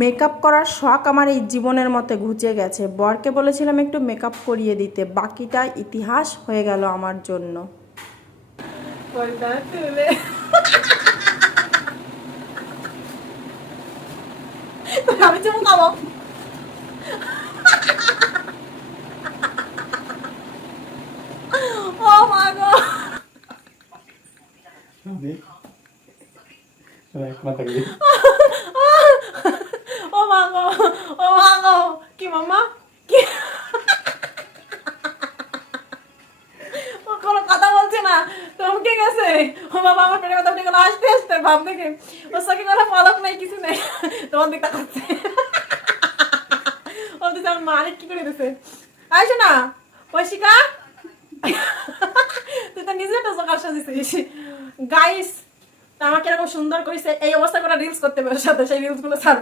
Makeup করার শখ আমার এই জীবনের মধ্যে ঘুচে গেছে। বরকে বলেছিলাম একটু মেকআপ করিয়ে দিতে, বাকিটা ইতিহাস হয়ে গেল আমার জন্য। আমি চুমু খাবো। ও মা গো, ও মা গো, ও মা গো, কি মামা কি, ও কোনো কথা বলছে না, চমকে গেছে। ও বাবা, আমার পেটের কথা আপনি আসতে আসতে ভাব দেখে ওর সাথে কোনো পলক নেই, কিছু নেই, তোমার দিকটা করছে। ও দিতে আমার মালিক কি করে দিছে। আইসো না ঐশিকা, তুই তো নিজে তো জোগাড় সাজিছিস। গাইস, আমাকে এরকম সুন্দর করেছে, এই অবস্থা করে রিলস করতে হবে ওর সাথে, সেই রিলস গুলো